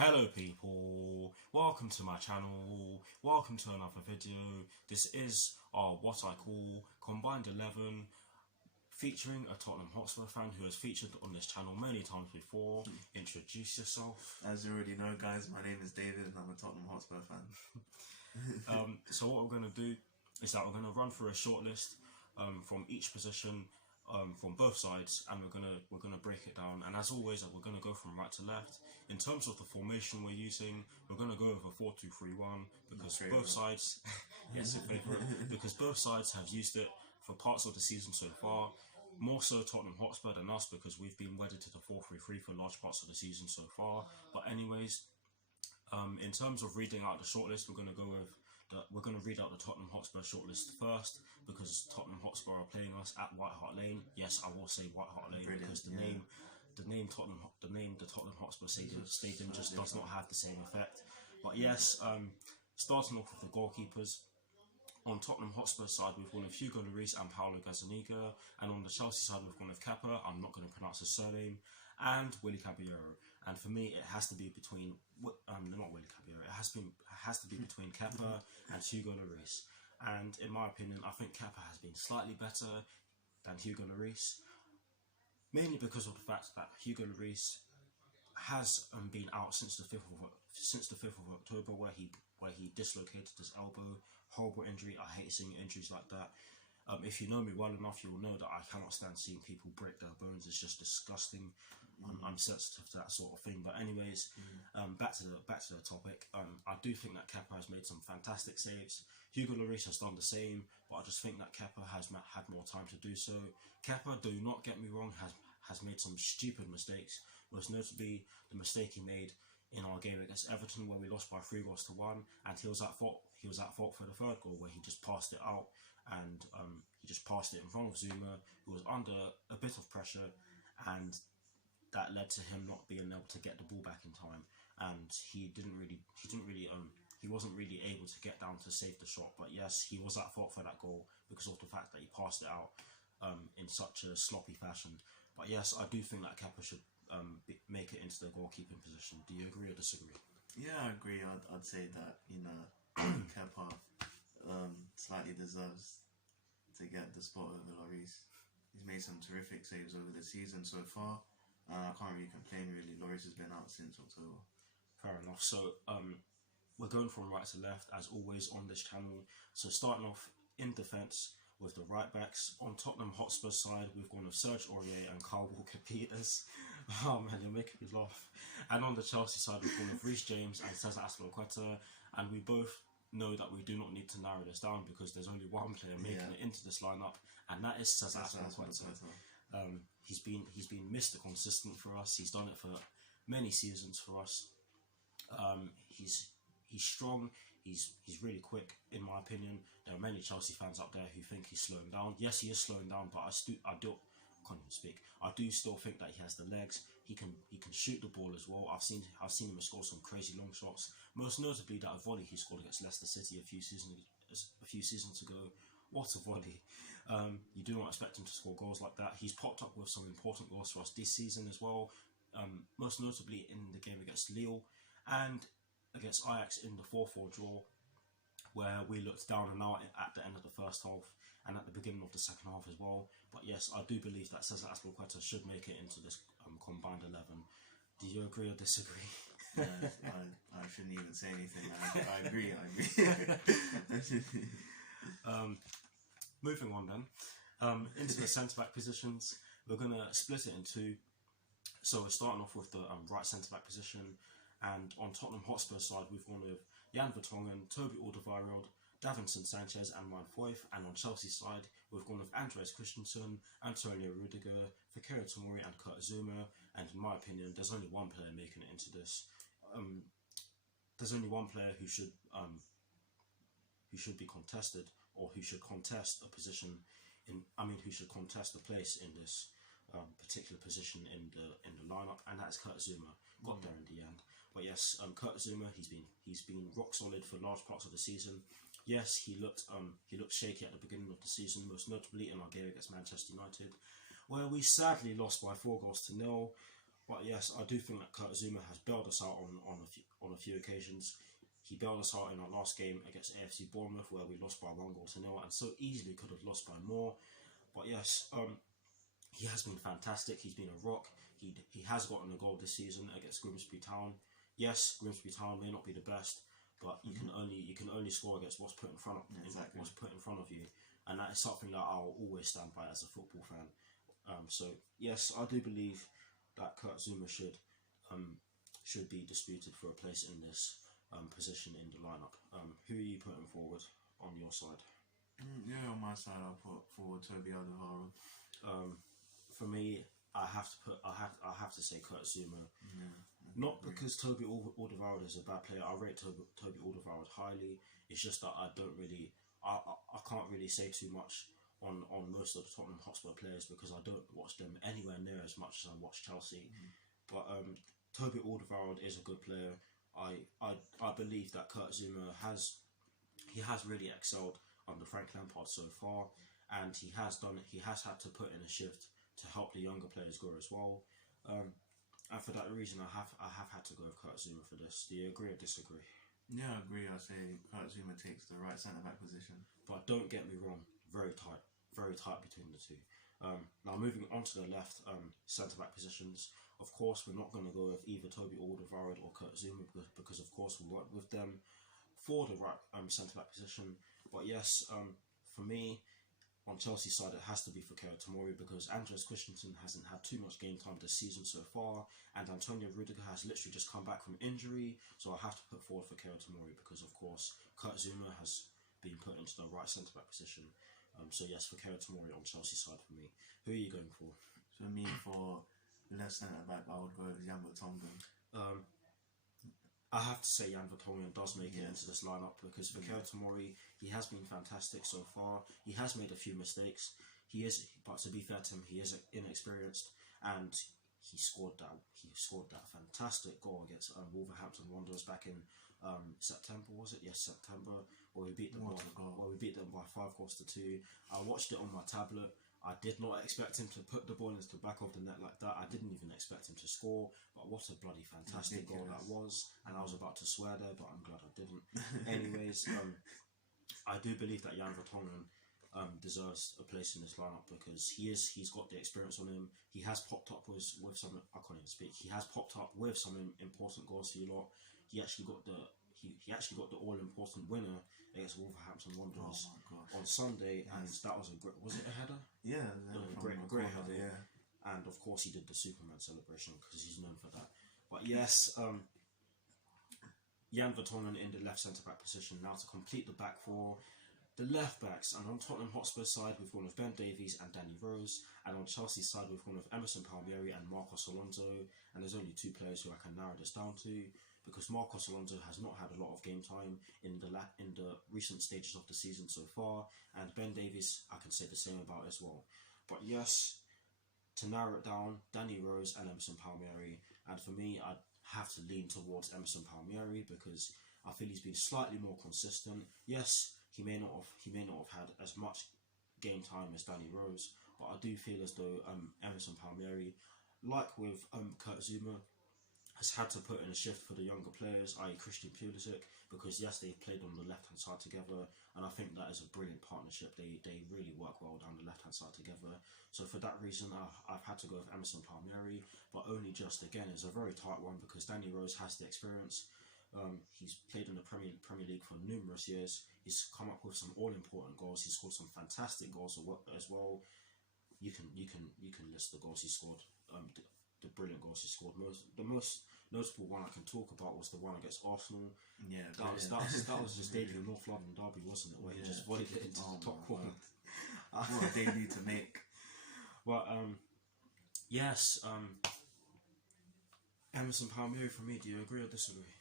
Hello people, welcome to my channel, welcome to another video. This is our what I call Combined 11 featuring a Tottenham Hotspur fan who has featured on this channel many times before. Introduce yourself. As you already know, guys, my name is David and I'm a Tottenham Hotspur fan. So what we're going to do is that we're going to run through a short list from each position from both sides, and we're gonna break it down. And as always, we're gonna go from right to left. In terms of the formation we're using, we're gonna go over 4-2-3-1 because both sides, yes, your favorite, because both sides have used it for parts of the season so far. More so Tottenham Hotspur than us because we've been wedded to the 4-3-3 for large parts of the season so far. But anyways, in terms of reading out the shortlist, we're gonna read out the Tottenham Hotspur shortlist first because Tottenham Hotspur are playing us at White Hart Lane. Yes, I will say White Hart Lane. Brilliant, because the name Tottenham Hotspur Stadium just does not have the same effect. But yes, starting off with the goalkeepers. On Tottenham Hotspur side, we've gone with Hugo Lloris and Paolo Gazzaniga, and on the Chelsea side, we've gone with Kepa. I'm not going to pronounce his surname, and Willy Caballero. And for me, it has to be between not Willy Caballero. It has to be between Kepa and Hugo Lloris. And in my opinion, I think Kepa has been slightly better than Hugo Lloris, mainly because of the fact that Hugo Lloris has been out since the 5th of October, where he dislocated his elbow. Horrible injury. I hate seeing injuries like that. If you know me well enough, you'll know that I cannot stand seeing people break their bones. It's just disgusting. I'm sensitive to that sort of thing. But anyways, back to the topic. I do think that Kepa has made some fantastic saves. Hugo Lloris has done the same, but I just think that Kepa has had more time to do so. Kepa, do not get me wrong, has made some stupid mistakes. Most notably, the mistake he made in our game against Everton, where we lost by 3-1, and he was at fault. He was at fault for the third goal, where he just passed it out, and he just passed it in front of Zuma, who was under a bit of pressure, and that led to him not being able to get the ball back in time, and he wasn't really able to get down to save the shot. But yes, he was at fault for that goal because of the fact that he passed it out in such a sloppy fashion. But yes, I do think that Kepa should make it into the goalkeeping position. Do you agree or disagree? Yeah, I agree. I'd say that, Kepa slightly deserves to get the spot over Lloris. He's made some terrific saves over the season so far. I can't really complain, really. Lloris has been out since October. Fair enough. So we're going from right to left, as always, on this channel. So starting off in defence with the right backs. On Tottenham Hotspur side, we've gone with Serge Aurier and Kyle Walker-Peters. Oh man, you're making me laugh. And on the Chelsea side, we've gone with Reece James and Cesar Azpilicueta. And we both know that we do not need to narrow this down because there's only one player making it into this lineup, and that is Cesar Azpilicueta. He's been Mr. Consistent for us. He's done it for many seasons for us. He's strong. He's really quick, in my opinion. There are many Chelsea fans out there who think he's slowing down. Yes, he is slowing down, but I do still think that he has the legs. He can shoot the ball as well. I've seen him score some crazy long shots. Most notably that volley he scored against Leicester City a few seasons ago. What a volley! You do not expect him to score goals like that. He's popped up with some important goals for us this season as well. Most notably in the game against Lille and against Ajax in the 4-4 draw, where we looked down and out at the end of the first half and at the beginning of the second half as well. But yes, I do believe that Cesar Azpilicueta should make it into this combined 11. Do you agree or disagree? Yeah, I shouldn't even say anything. I agree. Moving on then, into the centre-back positions, we're going to split it in two. So we're starting off with the right centre-back position, and on Tottenham Hotspur side, we've gone with Jan Vertonghen, Toby Alderweireld, Davinson Sanchez and Ryan Foyth. And on Chelsea side, we've gone with Andreas Christensen, Antonio Rudiger, Fikayo Tomori and Kurt Zouma. And in my opinion, there's only one player making it into this. There's only one player who should be contested, or who should contest a position who should contest a place in this particular position in the lineup, and that's Kurt Zouma. Got there in the end. But yes, Kurt Zouma, he's been rock solid for large parts of the season. Yes, he looked shaky at the beginning of the season, most notably in our game against Manchester United, where we sadly lost by 4-0. But yes, I do think that Kurt Zouma has bailed us out on a few occasions. He bailed us out in our last game against AFC Bournemouth, where we lost by 1-0, and so easily could have lost by more. But yes, he has been fantastic. He's been a rock. He has gotten a goal this season against Grimsby Town. Yes, Grimsby Town may not be the best, but you can only score against what's put in front of what's put in front of you, and that is something that I'll always stand by as a football fan. So yes, I do believe that Kurt Zouma should be disputed for a place in this position in the lineup. Who are you putting forward on your side? Yeah, on my side, I'll put forward Toby Alderweireld. For me, I have to say Kurt Zouma. Yeah, not because Toby Alderweireld is a bad player. I rate Toby Alderweireld highly. It's just that I can't really say too much on most of the Tottenham Hotspur players because I don't watch them anywhere near as much as I watch Chelsea. But Toby Alderweireld is a good player. I believe that Kurt Zouma has really excelled under Frank Lampard so far, and he has had to put in a shift to help the younger players grow as well. And for that reason, I have had to go with Kurt Zouma for this. Do you agree or disagree? Yeah, I agree. I say Kurt Zouma takes the right centre back position. But don't get me wrong, very tight between the two. Now moving on to the left centre back positions. Of course, we're not going to go with either Toby Alderweireld or Kurt Zouma because of course we work with them for the right centre back position. But yes, for me, on Chelsea's side, it has to be for Kieran Tomori because Andreas Christensen hasn't had too much game time this season so far, and Antonio Rudiger has literally just come back from injury, so I have to put forward for Kieran Tomori because, of course, Kurt Zouma has been put into the right centre-back position. So yes, for Kieran Tomori on Chelsea's side for me. Who are you going for? For me, for left centre-back, I would go with Jan Vertonghen. I have to say Jan Vertonghen does make it into this lineup because for Kieran Tomori, he has been fantastic so far. He has made a few mistakes. But to be fair to him, he is inexperienced, and he scored that fantastic goal against Wolverhampton Wanderers back in September, was it? Yes, September. Where we beat them by 5-2. I watched it on my tablet. I did not expect him to put the ball into the back of the net like that. I didn't even expect him to score, but what a bloody fantastic goal that was. And I was about to swear there, but I'm glad I didn't. Anyways, I do believe that Jan Vertonghen deserves a place in this lineup because he's got the experience on him. He has popped up with some, I can't even speak. He has popped up with some important goals for you lot. He actually got the all-important winner against Wolverhampton Wanderers on Sunday, and that was was it a header? Yeah, great header. Yeah. And of course he did the Superman celebration because he's known for that. But yes, Jan Vertonghen in the left centre back position now to complete the back four. The left backs, and on Tottenham Hotspur's side we've gone with Ben Davies and Danny Rose, and on Chelsea's side we've gone with Emerson Palmieri and Marcos Alonso, and there's only two players who I can narrow this down to because Marcos Alonso has not had a lot of game time in the recent stages of the season so far, and Ben Davies I can say the same about as well. But yes, to narrow it down, Danny Rose and Emerson Palmieri, and for me I'd have to lean towards Emerson Palmieri because I feel he's been slightly more consistent. Yes, he may not have had as much game time as Danny Rose, but I do feel as though Emerson Palmieri, like with Kurt Zouma, has had to put in a shift for the younger players, i.e. Christian Pulisic, because yes, they've played on the left-hand side together, and I think that is a brilliant partnership. They really work well down the left-hand side together. So for that reason, I've had to go with Emerson Palmieri, but only just, again, it's a very tight one because Danny Rose has the experience. He's played in the Premier League for numerous years. He's come up with some all-important goals. He's scored some fantastic goals as well. You can list the goals he scored. The brilliant goals he scored. The most notable one I can talk about was the one against Arsenal. Yeah, that was his debut in North London derby, wasn't it? Where he just volleyed it into the top corner. What a debut to make. Well, yes. Emerson Palmieri for me. Do you agree or disagree?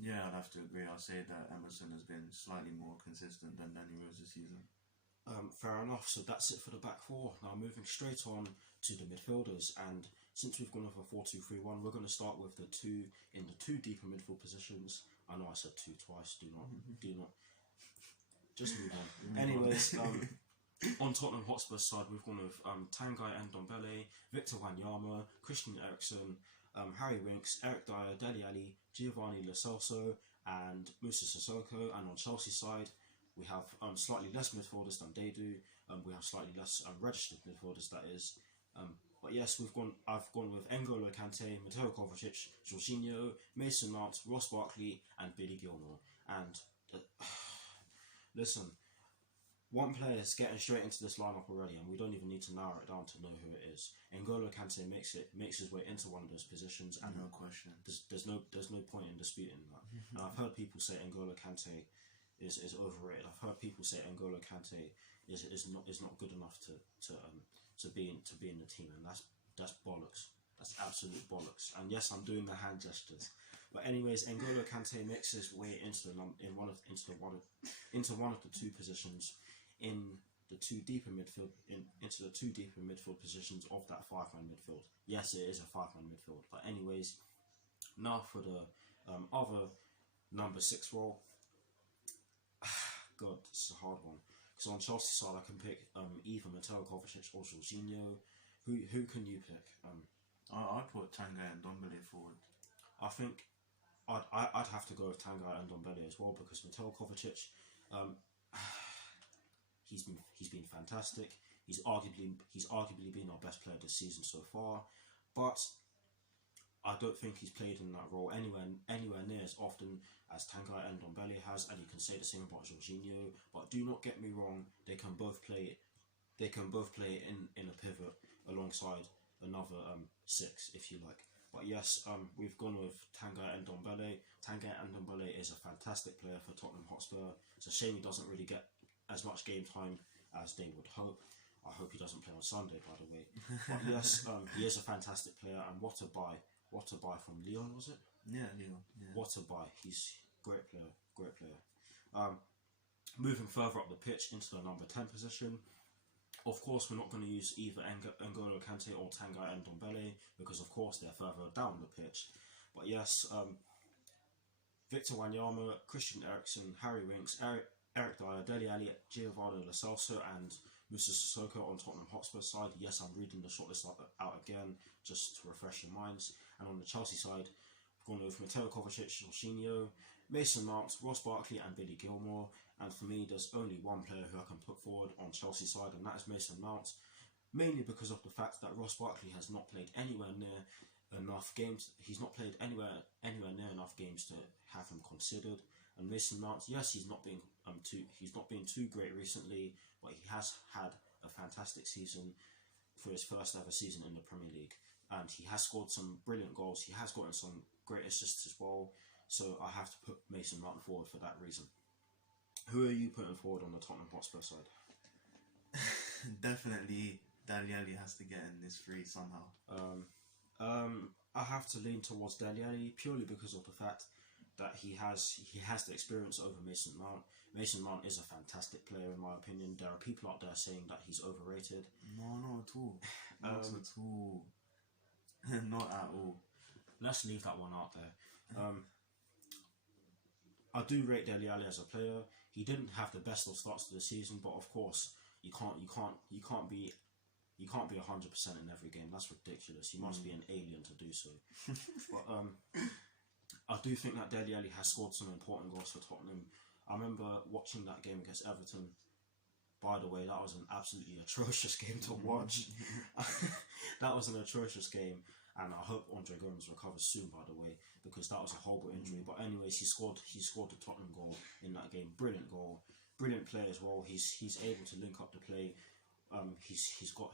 Yeah, I'd have to agree. I'll say that Emerson has been slightly more consistent than Danny Rose this season. Fair enough. So that's it for the back four. Now moving straight on to the midfielders, and since we've gone with a 4-2-3-1, we're going to start with the two deeper midfield positions. I know I said two twice. Do not. Just move on. Anyways, on Tottenham Hotspur's side, we've gone with Tanguy and Ndombele, Victor Wanyama, Christian Eriksen, Harry Winks, Eric Dyer, Dele Alli, Giovanni Lo Celso, and Moussa Sissoko. And on Chelsea side, we have slightly less midfielders than they do. We have slightly less registered midfielders, that is. But yes, I've gone with N'Golo Kante, Mateo Kovacic, Jorginho, Mason Mount, Ross Barkley, and Billy Gilmore. And listen, one player is getting straight into this lineup already, and we don't even need to narrow it down to know who it is. N'Golo Kante makes his way into one of those positions, and no question. There's no point in disputing that. And I've heard people say N'Golo Kante is overrated. I've heard people say N'Golo Kante is not good enough to be in the team, and that's bollocks. That's absolute bollocks. And yes, I'm doing the hand gestures. But anyways, N'Golo Kante makes his way into one of the two positions in the two deeper midfield into the two deeper midfield positions of that 5-man midfield. Yes, it is a 5-man midfield. But anyways, now for the other number 6 role. God, this is a hard one. Because on Chelsea side, I can pick either Mateo Kovacic or Jorginho. Who can you pick? I'd put Tanguy and Ndombele forward. I think I'd have to go with Tanguy and Ndombele as well, because Mateo Kovacic, he's been fantastic. He's arguably been our best player this season so far, but I don't think he's played in that role anywhere near as often as Tanguy and Ndombele has, and you can say the same about Jorginho. But do not get me wrong; they can both play in a pivot alongside another 6, if you like. But yes, we've gone with Tanguy and Ndombele. Tanguy and Ndombele is a fantastic player for Tottenham Hotspur. It's a shame he doesn't really get as much game time as they would hope. I hope he doesn't play on Sunday, by the way. But yes, he is a fantastic player, and what a buy from Lyon, was it? Yeah, Lyon. Yeah. What a buy. He's great player. Moving further up the pitch into the number 10 position. Of course, we're not going to use either N'Golo Kante or Tanguy and Ndombele, because of course they're further down the pitch. But yes, Victor Wanyama, Christian Eriksen, Harry Winks, Eric Dyer, Dele Alli, Giovanni Lo Celso, and Moussa Sissoko on Tottenham Hotspur side. Yes, I'm reading the shortlist out again just to refresh your minds. And on the Chelsea side, we've gone with Mateo Kovacic, Jorginho, Mason Mount, Ross Barkley, and Billy Gilmore. And for me, there's only one player who I can put forward on Chelsea side, and that is Mason Mount. Mainly because of the fact that Ross Barkley has not played anywhere near enough games. He's not played anywhere near enough games to have him considered. And Mason Mount, yes, he's not been too great recently, but he has had a fantastic season for his first ever season in the Premier League, and he has scored some brilliant goals. He has gotten some great assists as well. So I have to put Mason Mount forward for that reason. Who are you putting forward on the Tottenham Hotspur side? Definitely, Dele Alli has to get in this 3 somehow. I have to lean towards Dele Alli purely because of the fact that he has the experience over Mason Mount. Mason Mount is a fantastic player in my opinion. There are people out there saying that he's overrated. No, not at all. Not at all. Not at all. Let's leave that one out there. I do rate Dele Alli as a player. He didn't have the best of starts to the season, but of course you can't be 100% in every game. That's ridiculous. You must be an alien to do so. But I do think that Dele Alli has scored some important goals for Tottenham. I remember watching that game against Everton. By the way, that was an absolutely atrocious game to watch. That was an atrocious game, and I hope Andre Gomes recovers soon, by the way, because that was a horrible injury. But anyways, he scored the Tottenham goal in that game. Brilliant goal, brilliant play as well. He's able to link up the play. He's got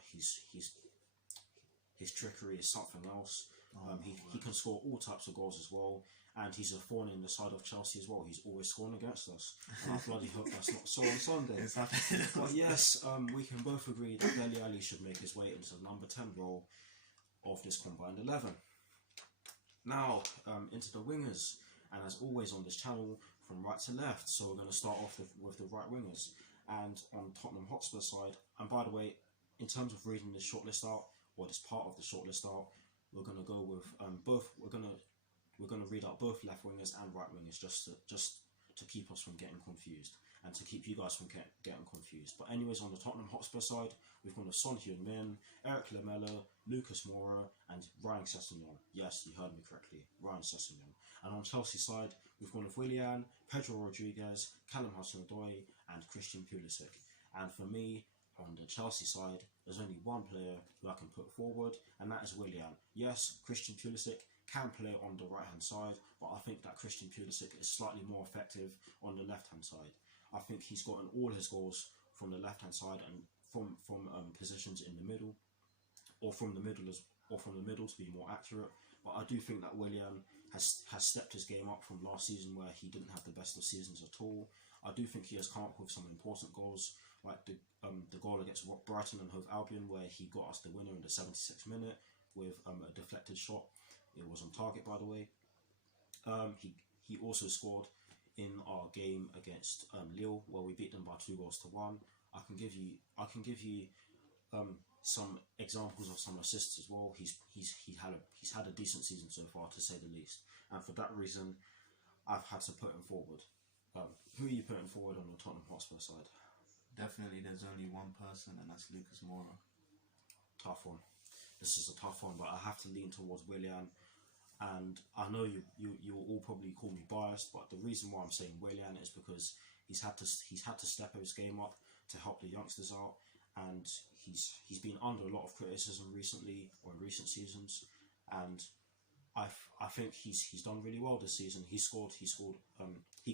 his trickery is something else. He can score all types of goals as well, and he's a thorn in the side of Chelsea as well. He's always scoring against us, and I bloody hope that's not so on Sunday. But yes, we can both agree that Dele Alli should make his way into the number 10 role of this combined 11. Now, into the wingers, and as always on this channel, from right to left. So we're going to start off with the right wingers, and on Tottenham Hotspur side. And by the way, in terms of reading this shortlist out, or this part of the shortlist out, we're going to go with both. We're going to read out both left wingers and right wingers just to keep us from getting confused, and to keep you guys from getting confused. But anyways, on the Tottenham Hotspur side, we've gone with Son Heung-min, Eric Lamela, Lucas Moura, and Ryan Sessegnon. Yes, you heard me correctly, Ryan Sessegnon. And on Chelsea side, we've gone with Willian, Pedro Rodriguez, Callum Hudson-Odoi, and Christian Pulisic. And for me, on the Chelsea side, there's only one player who I can put forward, and that is Willian. Yes, Christian Pulisic can play on the right-hand side, but I think that Christian Pulisic is slightly more effective on the left-hand side. I think he's gotten all his goals from the left-hand side and from positions in the middle, or from the middle to be more accurate. But I do think that Willian has stepped his game up from last season, where he didn't have the best of seasons at all. I do think he has come up with some important goals, like the goal against Brighton and Hove Albion, where he got us the winner in the 76th minute with a deflected shot. It was on target, by the way. He also scored in our game against Lille, where we beat them by 2-1. I can give you some examples of some assists as well. He's had a decent season so far, to say the least, and for that reason, I've had to put him forward. Who are you putting forward on the Tottenham Hotspur side? Definitely, there's only one person, and that's Lucas Moura. Tough one. This is a tough one, but I have to lean towards Willian. And I know you'll all probably call me biased, but the reason why I'm saying Willian is because he's had to step his game up to help the youngsters out, and he's been under a lot of criticism recently, or in recent seasons, and I think he's done really well this season. He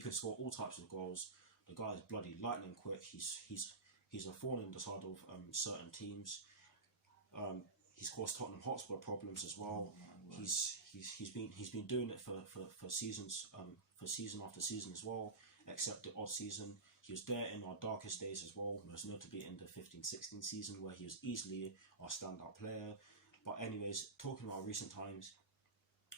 could score all types of goals. The guy is bloody lightning quick. He's a thorn in the side of certain teams. He's caused Tottenham Hotspur problems as well. He's been doing it for seasons, for season after season as well, except the odd season. He was there in our darkest days as well, most notably in the 15-16 season, where he was easily our standout player. But anyways, talking about recent times,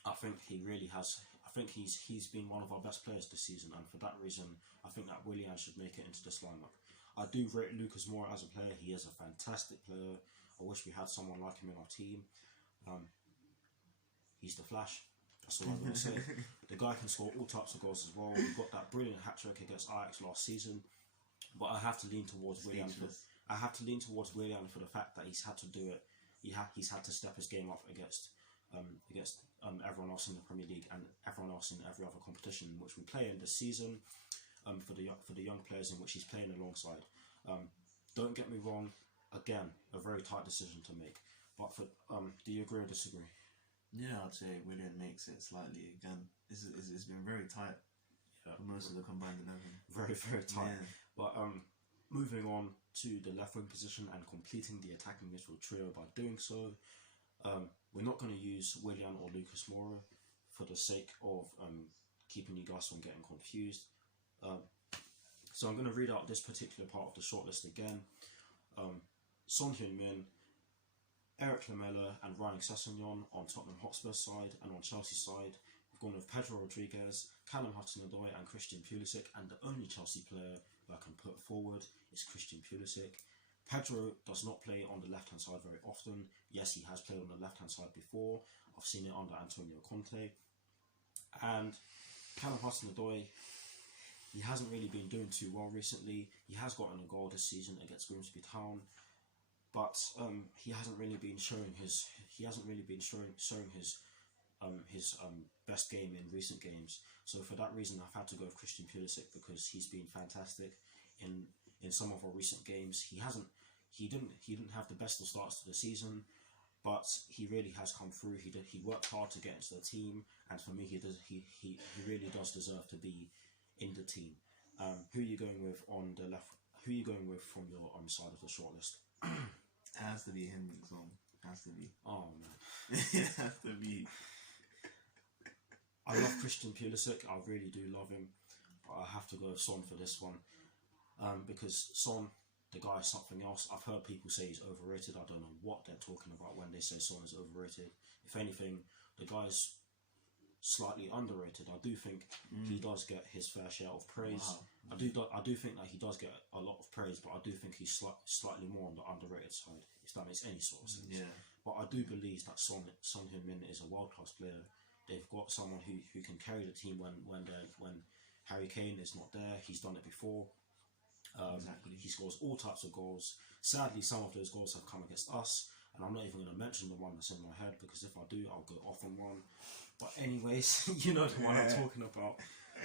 I think he really has. I think he's been one of our best players this season, and for that reason, I think that Willian should make it into this lineup. I do rate Lucas Moura as a player. He is a fantastic player. I wish we had someone like him in our team. He's the Flash. That's all I'm going to say. The guy can score all types of goals as well. He got that brilliant hat-trick against Ajax last season. But I have to lean towards Willian. I have to lean towards Willian for the fact that he's had to do it. He's had to step his game up against everyone else in the Premier League and everyone else in every other competition in which we play in this season. For the young players in which he's playing alongside. Don't get me wrong. Again, a very tight decision to make. But do you agree or disagree? Yeah, I'd say Willian makes it slightly. Again, it's been very tight for most of the combined 11. Very, very tight. Yeah. But moving on to the left wing position and completing the attacking midfield trio by doing so, we're not going to use Willian or Lucas Moura for the sake of keeping you guys from getting confused. So I'm going to read out this particular part of the shortlist again. Son Heung-min, Eric Lamela and Ryan Sessegnon on Tottenham Hotspur side, and on Chelsea side we've gone with Pedro Rodriguez, Callum Hudson-Odoi and Christian Pulisic, and the only Chelsea player who I can put forward is Christian Pulisic. Pedro does not play on the left hand side very often. Yes, he has played on the left hand side before. I've seen it under Antonio Conte. And Callum Hudson-Odoi, he hasn't really been doing too well recently. He has gotten a goal this season against Grimsby Town, but he hasn't really been showing his best game in recent games. So for that reason, I've had to go with Christian Pulisic because he's been fantastic in some of our recent games. He didn't have the best of starts to the season, but he really has come through. He worked hard to get into the team, and for me, he really does deserve to be in the team. Who are you going with on the left? Who are you going with from your side of the shortlist? It has to be him, Son. Has to be. Oh man, It has to be. I love Christian Pulisic. I really do love him, but I have to go with Son for this one because Son, the guy, is something else. I've heard people say he's overrated. I don't know what they're talking about when they say Son is overrated. If anything, the guy's slightly underrated. I do think he does get his fair share of praise. Wow. I do think that he does get a lot of praise, but I do think he's slightly more on the underrated side, if that makes any sort of sense. Yeah. But I do believe that Son Heung-min is a world class player. They've got someone who can carry the team when Harry Kane is not there. He's done it before. Exactly. He scores all types of goals. Sadly, some of those goals have come against us. and I'm not even going to mention the one that's in my head, because if I do, I'll go off on one. But anyways, you know the one I'm talking about.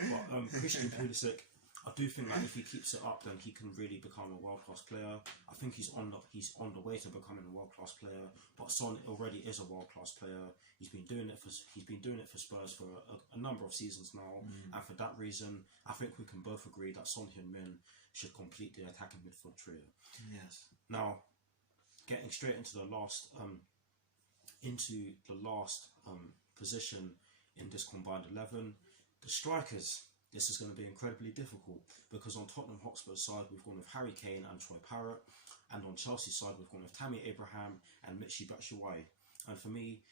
But Christian Pulisic, I do think that if he keeps it up, then he can really become a world-class player. I think he's on the way to becoming a world-class player. But Son already is a world-class player. He's been doing it for Spurs for a number of seasons now, and for that reason, I think we can both agree that Son Heung-min should complete the attacking midfield trio. Yes. Now, getting straight into the last position in this combined 11, the strikers. This is going to be incredibly difficult, because on Tottenham Hotspur's side we've gone with Harry Kane and Troy Parrott, and on Chelsea's side we've gone with Tammy Abraham and Michy Batshuayi. And for me,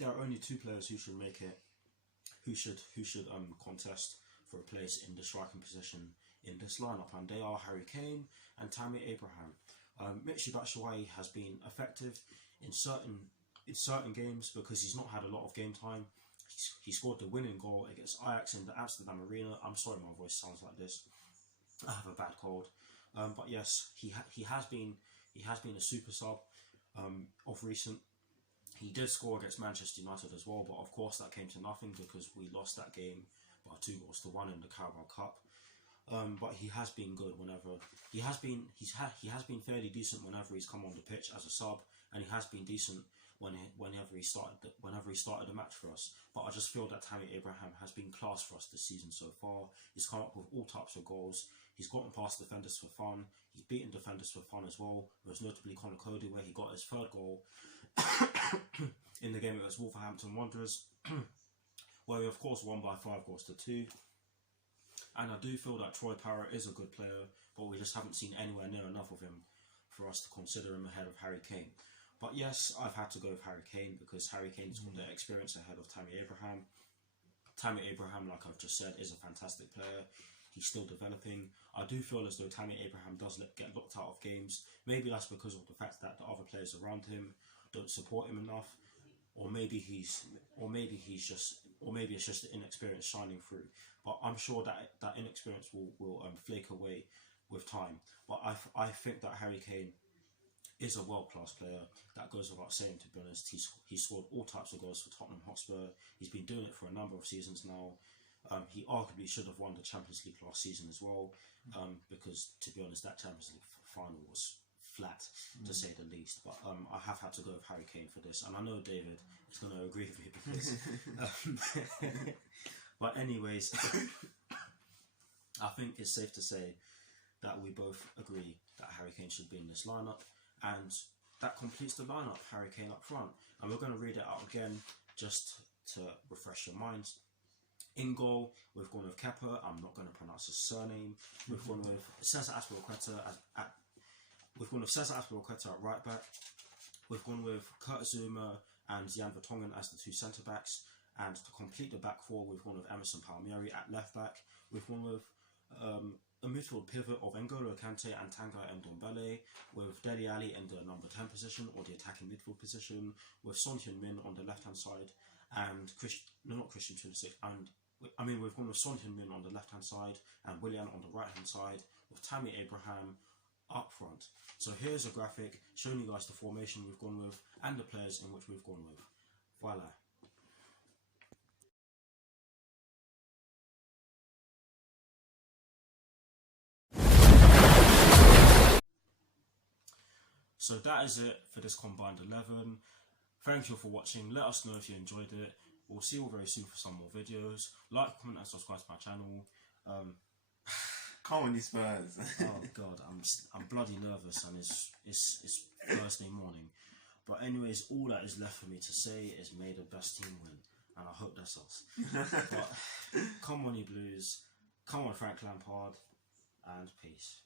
there are only two players who should make it, who should contest for a place in the striking position in this lineup, and they are Harry Kane and Tammy Abraham. Michy Batshuayi has been effective in certain games because he's not had a lot of game time. He scored the winning goal against Ajax in the Amsterdam Arena. I'm sorry, my voice sounds like this. I have a bad cold. But yes, he has been a super sub of recent. He did score against Manchester United as well, but of course that came to nothing because we lost that game by 2-1 in the Carabao Cup. But he has been good whenever he has been fairly decent whenever he's come on the pitch as a sub, and he has been decent whenever he started the match for us. But I just feel that Tammy Abraham has been class for us this season so far. He's come up with all types of goals. He's gotten past defenders for fun. He's beaten defenders for fun as well. Most notably Conor Cody, where he got his third goal in the game against Wolverhampton Wanderers, where we of course won by 5-2. And I do feel that Troy Parrott is a good player, but we just haven't seen anywhere near enough of him for us to consider him ahead of Harry Kane. But yes, I've had to go with Harry Kane because Harry Kane's got the experience ahead of Tammy Abraham. Tammy Abraham, like I've just said, is a fantastic player. He's still developing. I do feel as though Tammy Abraham does get locked out of games. Maybe that's because of the fact that the other players around him don't support him enough, or maybe it's just the inexperience shining through. But I'm sure that inexperience will flake away with time. But I think that Harry Kane is a world-class player. That goes without saying, to be honest. He's scored all types of goals for Tottenham Hotspur. He's been doing it for a number of seasons now. He arguably should have won the Champions League last season as well, because, to be honest, that Champions League final was flat, to say the least. But I have had to go with Harry Kane for this, and I know David is going to agree with me because... But anyways, I think it's safe to say that we both agree that Harry Kane should be in this lineup, and that completes the lineup. Harry Kane up front, and we're going to read it out again just to refresh your minds. In goal, we've gone with Kepa. I'm not going to pronounce his surname. We've gone with Cesar Azpilicueta at right back. We've gone with Kurt Zouma and Jan Vertonghen as the two centre backs. And to complete the back four, we've gone with Emerson Palmieri at left back. We've gone with a midfield pivot of N'Golo Kante and Tanga Ndombele, with Dele Alli in the number 10 position, or the attacking midfield position, with Son Heung-min on the left hand side, and Christian Pulisic, we've gone with Son Heung-min on the left hand side and Willian on the right hand side, with Tammy Abraham up front. So here's a graphic showing you guys the formation we've gone with and the players in which we've gone with. Voila. So that is it for this combined 11. Thank you for watching. Let us know if you enjoyed it. We'll see you all very soon for some more videos. Like, comment and subscribe to my channel. Come on, you Spurs. Oh god, I'm bloody nervous, and it's Thursday morning. But anyways, all that is left for me to say is may the best team win, and I hope that's us. But come on, you Blues. Come on, Frank Lampard, and peace.